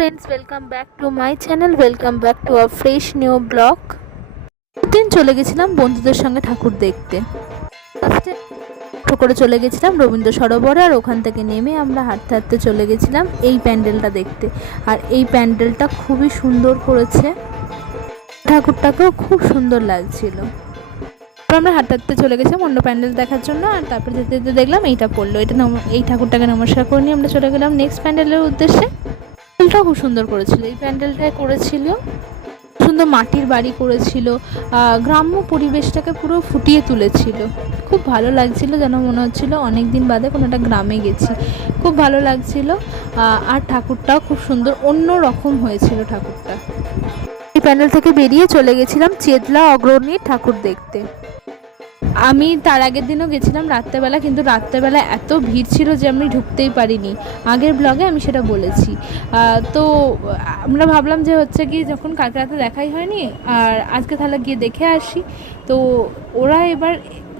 friends, welcome back to my channel. Welcome back to a fresh new blog. দিন চলে গেছিলাম বন্ধুদের সঙ্গে ঠাকুর দেখতে। ফার্স্টে করে চলে গেছিলাম রবীন্দ্র সরোবরে, আর ওখান থেকে নেমে আমরা হাঁটতে হাঁটতে চলে গেছিলাম এই প্যান্ডেলটা দেখতে। আর এই প্যান্ডেলটা খুবই সুন্দর করেছে, ঠাকুরটাকেও খুব সুন্দর লাগছিল। আমরা হাঁটতে হাঁটতে চলে গেছিলাম অন্য প্যান্ডেল দেখার জন্য, আর তারপরে যেতে যেতে দেখলাম এইটা পড়লো। এই ঠাকুরটাকে নমস্কার করে নিয়ে আমরা চলে গেলাম নেক্সট প্যান্ডেলের উদ্দেশ্যে। প্যান্ডেলটাও খুব সুন্দর করেছিল। এই প্যান্ডেলটায় করেছিল সুন্দর মাটির বাড়ি করেছিল, গ্রাম্য পরিবেশটাকে পুরো ফুটিয়ে তুলেছিল। খুব ভালো লাগছিল, যেন মনে হচ্ছিল অনেক দিন বাদে কোনো একটা গ্রামে গেছি। খুব ভালো লাগছিল। আর ঠাকুরটাও খুব সুন্দর, অন্য রকম হয়েছিল ঠাকুরটা। এই প্যান্ডেল থেকে বেরিয়ে চলে গেছিলাম চেতলা অগ্রণী ঠাকুর দেখতে। আমি তার আগের দিনও গেছিলাম রাত্রেবেলা, কিন্তু রাত্রেবেলা এত ভিড় ছিল যে আমি ঢুকতেই পারিনি। আগের ব্লগে আমি সেটা বলেছি। তো আমরা ভাবলাম যে হচ্ছে কি, যখন কালকে রাতে দেখাই হয়নি, আর আজকে তাহলে গিয়ে দেখে আসি। তো ওরা এবার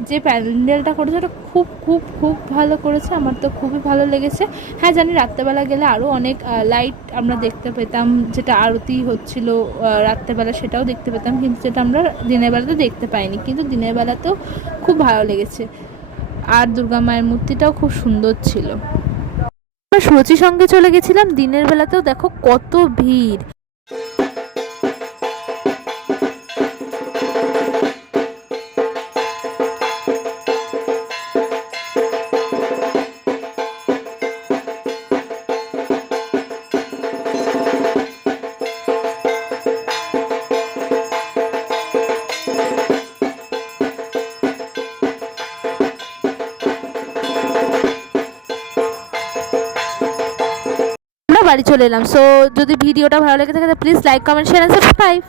যে প্যান্ডেলটা করেছে ওটা খুব খুব খুব ভালো করেছে, আমার তো খুবই ভালো লেগেছে। হ্যাঁ, জানি রাত্রেবেলা গেলে আরও অনেক লাইট আমরা দেখতে পেতাম, যেটা আরতি হচ্ছিল রাত্রেবেলা সেটাও দেখতে পেতাম, কিন্তু যেটা আমরা দিনের বেলাতে দেখতে পাইনি। কিন্তু দিনের বেলাতেও খুব ভালো লেগেছে। আর দুর্গা মায়ের মূর্তিটাও খুব সুন্দর ছিল। আমরা সূচি সঙ্গে চলে গেছিলাম, দিনের বেলাতেও দেখো কত ভিড়। বাড়ি চলে এলাম। সো যদি ভিডিওটা ভালো লেগে থাকে please like, comment, share and subscribe.